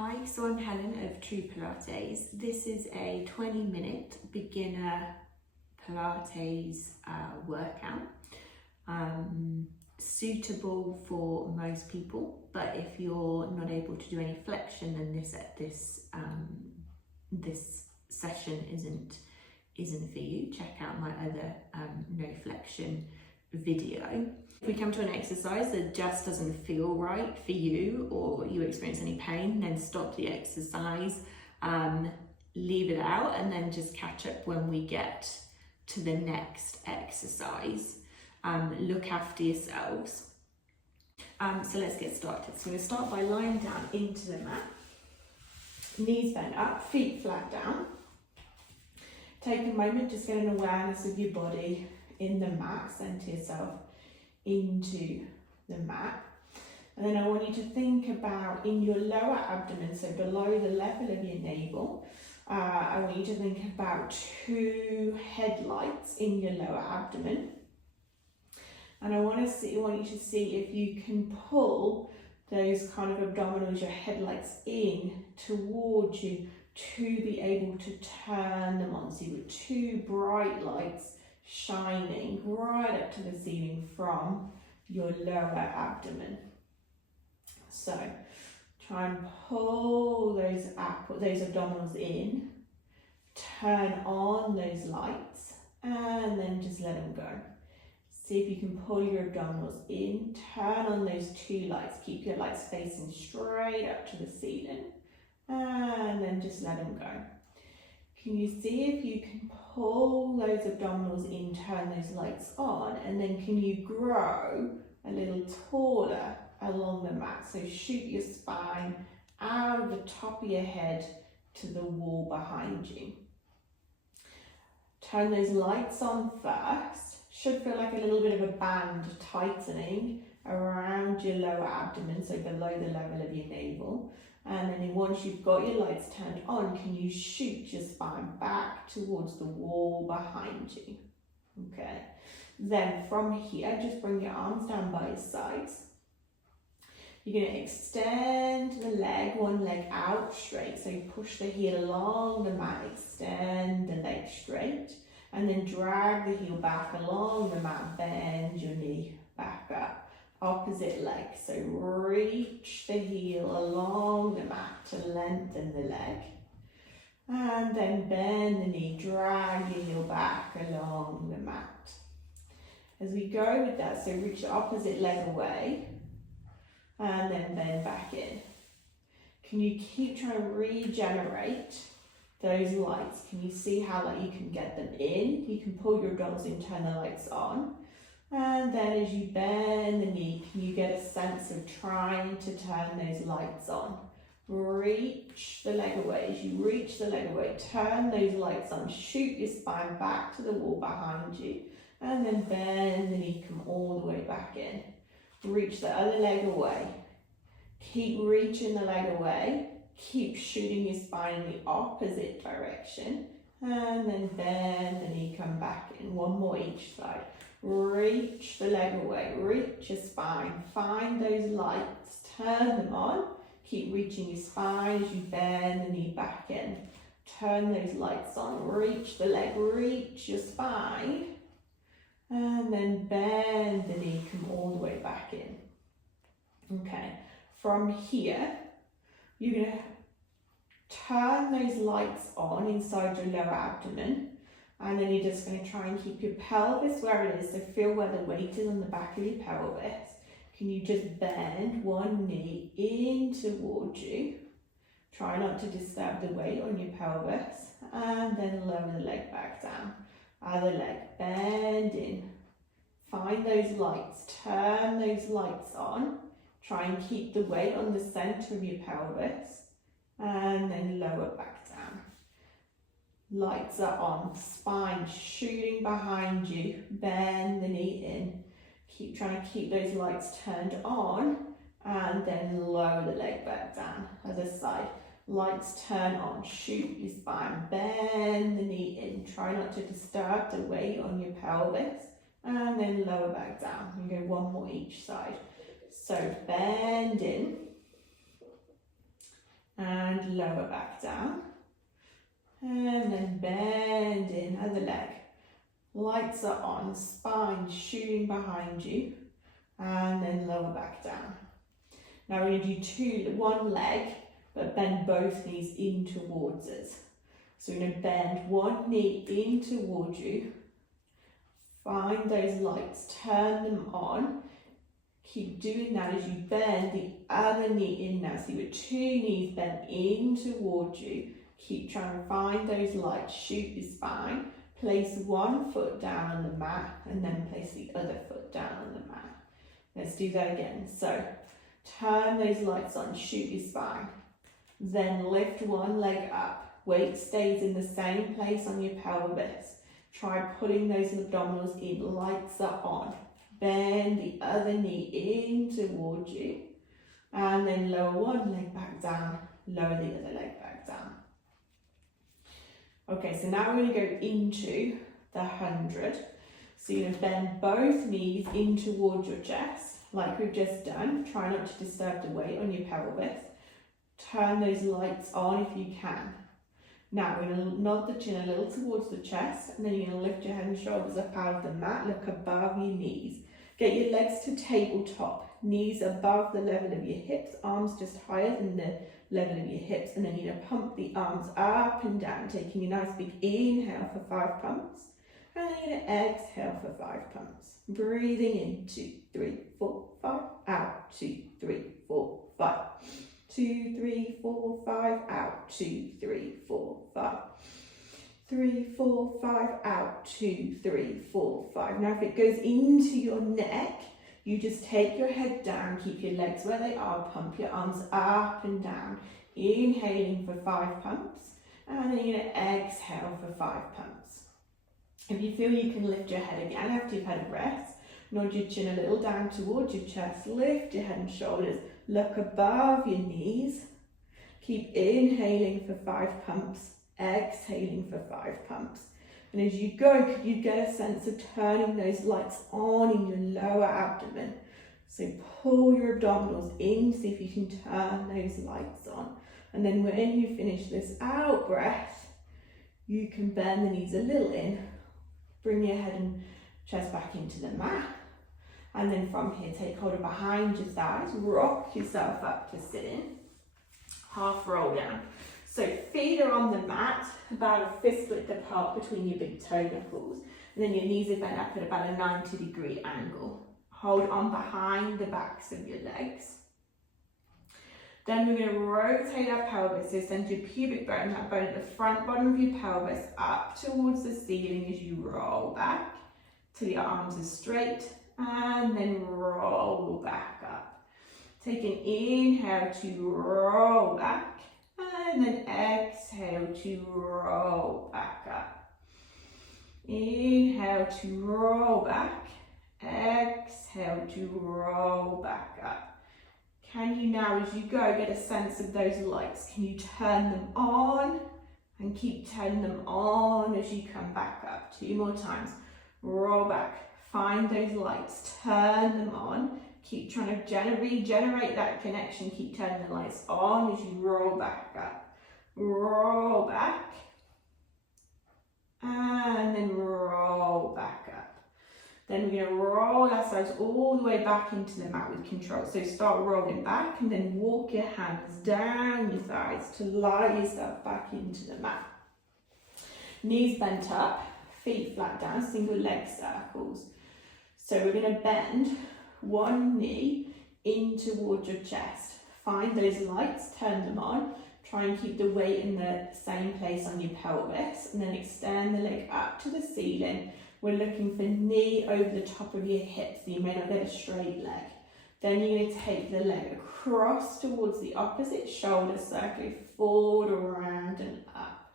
Hi, so I'm Helen of True Pilates. This is a 20-minute beginner Pilates workout, suitable for most people, but if you're not able to do any flexion, then this session isn't for you. Check out my other no flexion video. If we come to an exercise that just doesn't feel right for you, or you experience any pain, then stop the exercise, leave it out, and then just catch up when we get to the next exercise. Look after yourselves. So let's get started. So we're going to start by lying down into the mat, knees bent up, feet flat down. Take a moment, just get an awareness of your body in the mat, center yourself into the mat. And then I want you to think about in your lower abdomen, so below the level of your navel, I want you to think about two headlights in your lower abdomen. And I want you to see if you can pull those kind of abdominals, your headlights in towards you to be able to turn them on. So you've got two bright lights shining right up to the ceiling from your lower abdomen. So try and pull those abdominals in, turn on those lights, and then just let them go. See if you can pull your abdominals in, turn on those two lights, keep your lights facing straight up to the ceiling, and then just let them go. Can you see if you can pull those abdominals in, turn those lights on, and then can you grow a little taller along the mat? So shoot your spine out of the top of your head to the wall behind you. Turn those lights on first. Should feel like a little bit of a band tightening around your lower abdomen, so below the level of your navel. And then once you've got your lights turned on, can you shoot your spine back towards the wall behind you? Okay. Then from here, just bring your arms down by your sides. You're going to extend the leg, one leg out straight. So you push the heel along the mat, extend the leg straight, and then drag the heel back along the mat, bend your knee back up. Opposite leg, so reach the heel along the mat to lengthen the leg, and then bend the knee, drag your heel back along the mat. As we go with that, so reach the opposite leg away, and then bend back in. Can you keep trying to regenerate those lights? Can you see how you can get them in? You can pull your abdominals in, turn the lights on. And then as you bend the knee, can you get a sense of trying to turn those lights on? Reach the leg away. As you reach the leg away, turn those lights on. Shoot your spine back to the wall behind you. And then bend the knee, come all the way back in. Reach the other leg away. Keep reaching the leg away. Keep shooting your spine in the opposite direction. And then bend the knee, come back in. One more each side. Reach the leg away, reach your spine, find those lights, turn them on, keep reaching your spine as you bend the knee back in, turn those lights on, reach the leg, reach your spine, and then bend the knee, come all the way back in. Okay, from here, you're going to turn those lights on inside your lower abdomen. And then you're just going to try and keep your pelvis where it is, so feel where the weight is on the back of your pelvis. Can you just bend one knee in towards you? Try not to disturb the weight on your pelvis, and then lower the leg back down. Other leg, bend in. Find those lights, turn those lights on. Try and keep the weight on the center of your pelvis, and then lower back down. Lights are on, spine shooting behind you, bend the knee in. Keep trying to keep those lights turned on, and then lower the leg back down. Other side, lights turn on, shoot your spine, bend the knee in. Try not to disturb the weight on your pelvis, and then lower back down. You go one more each side. So bend in, and lower back down. And then bend in, other leg. Lights are on, spine shooting behind you, and then lower back down. Now we're going to do one leg, but bend both knees in towards us. So we're going to bend one knee in towards you, find those lights, turn them on. Keep doing that as you bend the other knee in now. So you've got two knees bent in towards you. Keep trying to find those lights, shoot your spine. Place one foot down on the mat and then place the other foot down on the mat. Let's do that again. So turn those lights on, shoot your spine. Then lift one leg up. Weight stays in the same place on your pelvis. Try pulling those abdominals in, lights are on. Bend the other knee in towards you. And then lower one leg back down, lower the other leg back down. Okay, so now we're going to go into the 100. So you're going to bend both knees in towards your chest, like we've just done. Try not to disturb the weight on your pelvis. Turn those lights on if you can. Now we're going to nod the chin a little towards the chest, and then you're going to lift your head and shoulders up out of the mat, look above your knees. Get your legs to tabletop, knees above the level of your hips, arms just higher than the level of your hips, and then you're going to pump the arms up and down, taking a nice big inhale for 5 pumps, and then you're going to exhale for 5 pumps. Breathing in, 2, 3, 4, 5, out, 2, 3, 4, 5. 2, 3, 4, 5, out, 2, 3, 4, 5. 3, 4, 5, out, 2, 3, 4, 5. Now if it goes into your neck, you just take your head down, keep your legs where they are, pump your arms up and down, inhaling for 5 pumps, and then you're going to exhale for 5 pumps. If you feel you can lift your head again after you've had a rest, nod your chin a little down towards your chest, lift your head and shoulders, look above your knees, keep inhaling for 5 pumps, exhaling for 5 pumps. And as you go, could you get a sense of turning those lights on in your lower abdomen? So pull your abdominals in, see if you can turn those lights on. And then when you finish this out breath, you can bend the knees a little in, bring your head and chest back into the mat. And then from here, take hold of behind your thighs, rock yourself up to sit in, half roll down. So feet are on the mat, about a fist width apart between your big toe knuckles, and then your knees are bent up at about a 90-degree angle. Hold on behind the backs of your legs. Then we're going to rotate our pelvis, so send your pubic bone, that bone at the front bottom of your pelvis, up towards the ceiling as you roll back till your arms are straight, and then roll back up. Take an inhale to roll back, and then exhale to roll back up. Inhale to roll back, exhale to roll back up. Can you now, as you go, get a sense of those lights? Can you turn them on and keep turning them on as you come back up? 2 more times. Roll back, find those lights, turn them on. Keep trying to regenerate that connection. Keep turning the lights on as you roll back up. Roll back. And then roll back up. Then we're going to roll ourselves all the way back into the mat with control. So start rolling back and then walk your hands down your thighs to lie yourself back into the mat. Knees bent up, feet flat down, single leg circles. So we're going to bend one knee in towards your chest. Find those lights, turn them on. Try and keep the weight in the same place on your pelvis, and then extend the leg up to the ceiling. We're looking for knee over the top of your hips, so you may not get a straight leg. Then you're going to take the leg across towards the opposite shoulder, circle forward, around and up.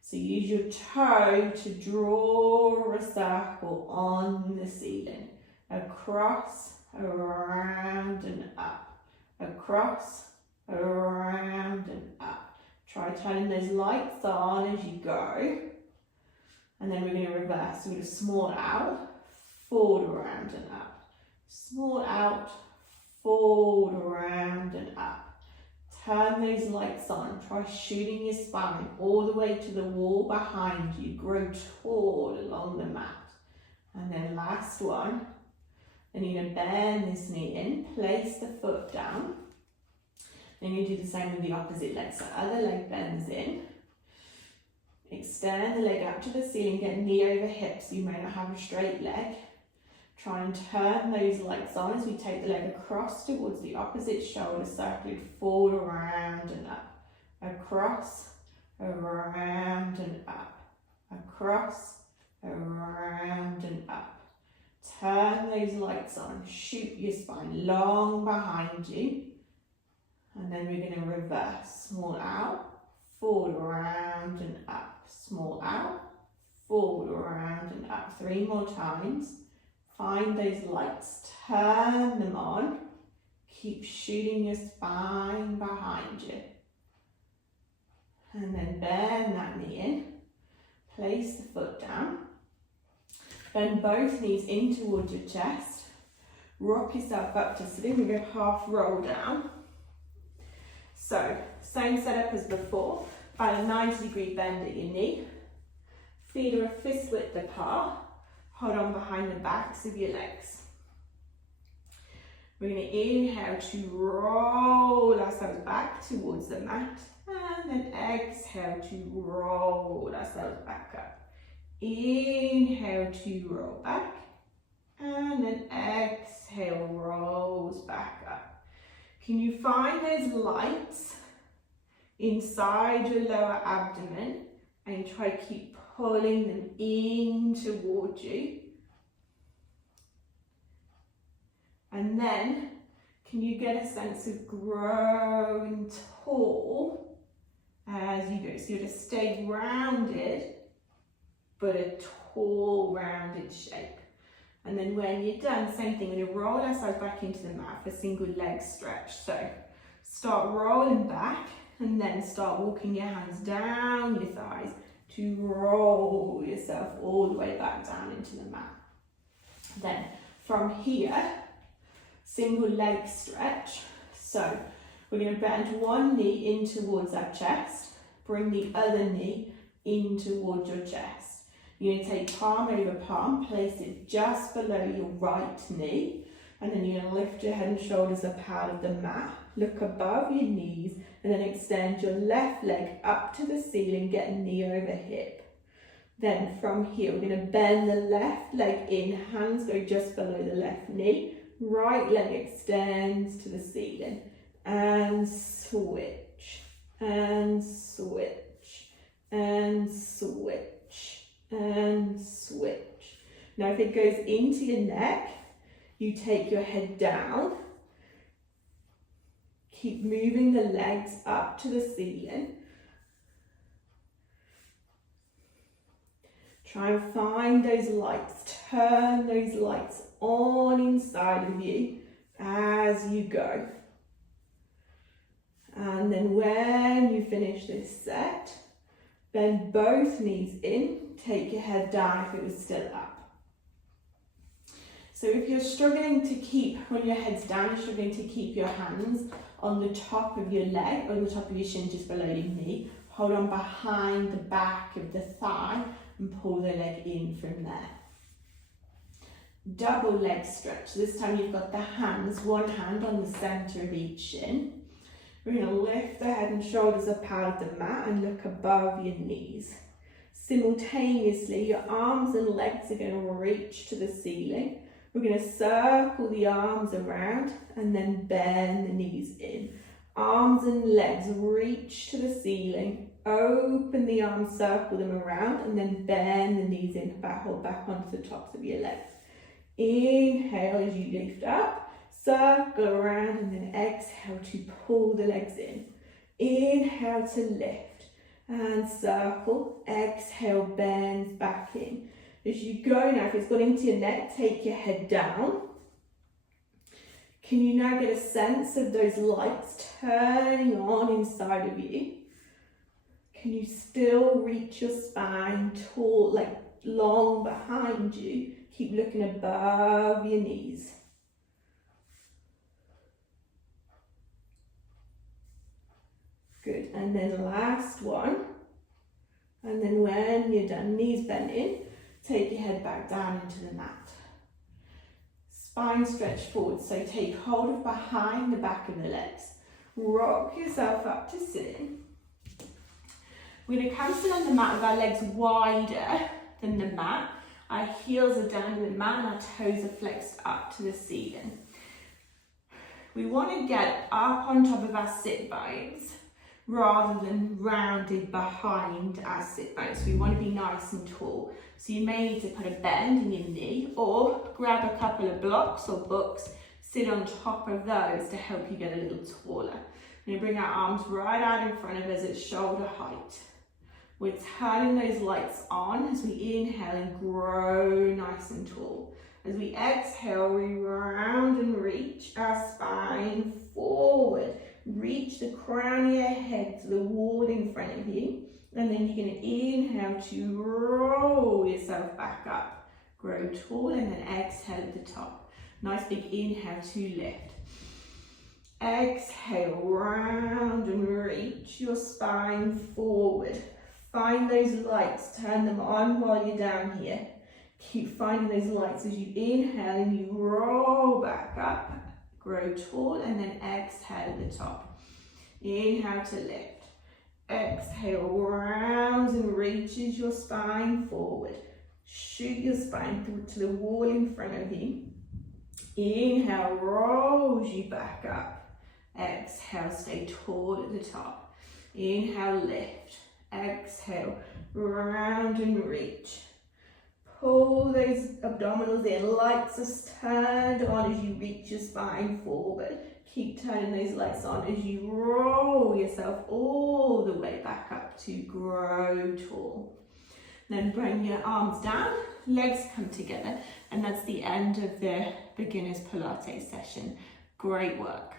So use your toe to draw a circle on the ceiling. Across, around and up. Across, around and up. Try turning those lights on as you go. And then we're going to reverse. So we're going to small out, forward, around and up. Small out, forward, around and up. turn those lights on. Try shooting your spine all the way to the wall behind you. Grow tall along the mat. And then last one. Then you're going to bend this knee in, place the foot down. Then you do the same with the opposite leg. So other leg bends in. Extend the leg up to the ceiling, get knee over hip so you may not have a straight leg. Try and turn those lights on as we take the leg across towards the opposite shoulder, circling forward, around and up. Across, around and up. Across, around and up. Turn those lights on, shoot your spine long behind you. And then we're going to reverse. Small out, forward, around and up. Small out, forward, around and up. 3 more times. Find those lights, turn them on. Keep shooting your spine behind you. And then bend that knee in. Place the foot down. Bend both knees in towards your chest. Rock yourself up to sitting. We go half roll down. So, same setup as before. About a 90-degree bend at your knee. Feet are a fist width apart. Hold on behind the backs of your legs. We're going to inhale to roll ourselves back towards the mat. And then exhale to roll ourselves back up. Inhale to roll back. And then exhale, rolls back up. Can you find those lights inside your lower abdomen? And try to keep pulling them in towards you. And then, can you get a sense of growing tall as you go? So you're to stay rounded, but a tall, rounded shape. And then when you're done, same thing, we're going to roll ourselves back into the mat for a single leg stretch. So start rolling back and then start walking your hands down your thighs to roll yourself all the way back down into the mat. Then from here, single leg stretch. So we're going to bend one knee in towards our chest, bring the other knee in towards your chest. You're going to take palm over palm, place it just below your right knee, and then you're going to lift your head and shoulders up out of the mat, look above your knees, and then extend your left leg up to the ceiling, get knee over hip. Then from here, we're going to bend the left leg in, hands go just below the left knee, right leg extends to the ceiling, and switch, and switch, and switch, and switch. Now if it goes into your neck, you take your head down, keep moving the legs up to the ceiling. Try and find those lights, turn those lights on inside of you as you go. And then when you finish this set, bend both knees in, take your head down if it was still up. So if you're struggling to keep, when your head's down, you're struggling to keep your hands on the top of your leg, or the top of your shin just below your knee, hold on behind the back of the thigh and pull the leg in from there. Double leg stretch. So this time you've got the hands, one hand on the center of each shin. We're going to lift the head and shoulders up out of the mat and look above your knees. Simultaneously, your arms and legs are going to reach to the ceiling. We're going to circle the arms around and then bend the knees in. Arms and legs reach to the ceiling. Open the arms, circle them around, and then bend the knees in, hold back onto the tops of your legs. Inhale as you lift up, circle around, and then exhale to pull the legs in. Inhale to lift and circle. Exhale, bend back in. As you go now, if it's gone into your neck, take your head down. Can you now get a sense of those lights turning on inside of you? Can you still reach your spine tall, like long behind you? Keep looking above your knees. Good, and then last one. And then when you're done, knees bent in, take your head back down into the mat. Spine stretch forward, so take hold of behind the back of the legs. Rock yourself up to sitting. We're going to come sit on the mat with our legs wider than the mat. Our heels are down to the mat and our toes are flexed up to the ceiling. We want to get up on top of our sit bones rather than rounded behind our sit bones. We want to be nice and tall. So you may need to put a bend in your knee or grab a couple of blocks or books, sit on top of those to help you get a little taller. We're going to bring our arms right out in front of us at shoulder height. We're turning those lights on as we inhale and grow nice and tall. As we exhale, we round and reach our spine forward. Reach the crown of your head to the wall in front of you. And then you're going to inhale to roll yourself back up. Grow tall and then exhale at the top. Nice big inhale to lift. Exhale, round and reach your spine forward. Find those lights, turn them on while you're down here. Keep finding those lights as you inhale and you roll back up. Grow tall and then exhale at the top. Inhale to lift. Exhale, rounds and reaches your spine forward. Shoot your spine through to the wall in front of you. Inhale, rolls you back up. Exhale, stay tall at the top. Inhale, lift. Exhale, round and reach. Pull those abdominals in, lights are turned on as you reach your spine forward. Keep turning those lights on as you roll yourself all the way back up to grow tall. Then bring your arms down, legs come together, and that's the end of the Beginner's Pilates session. Great work.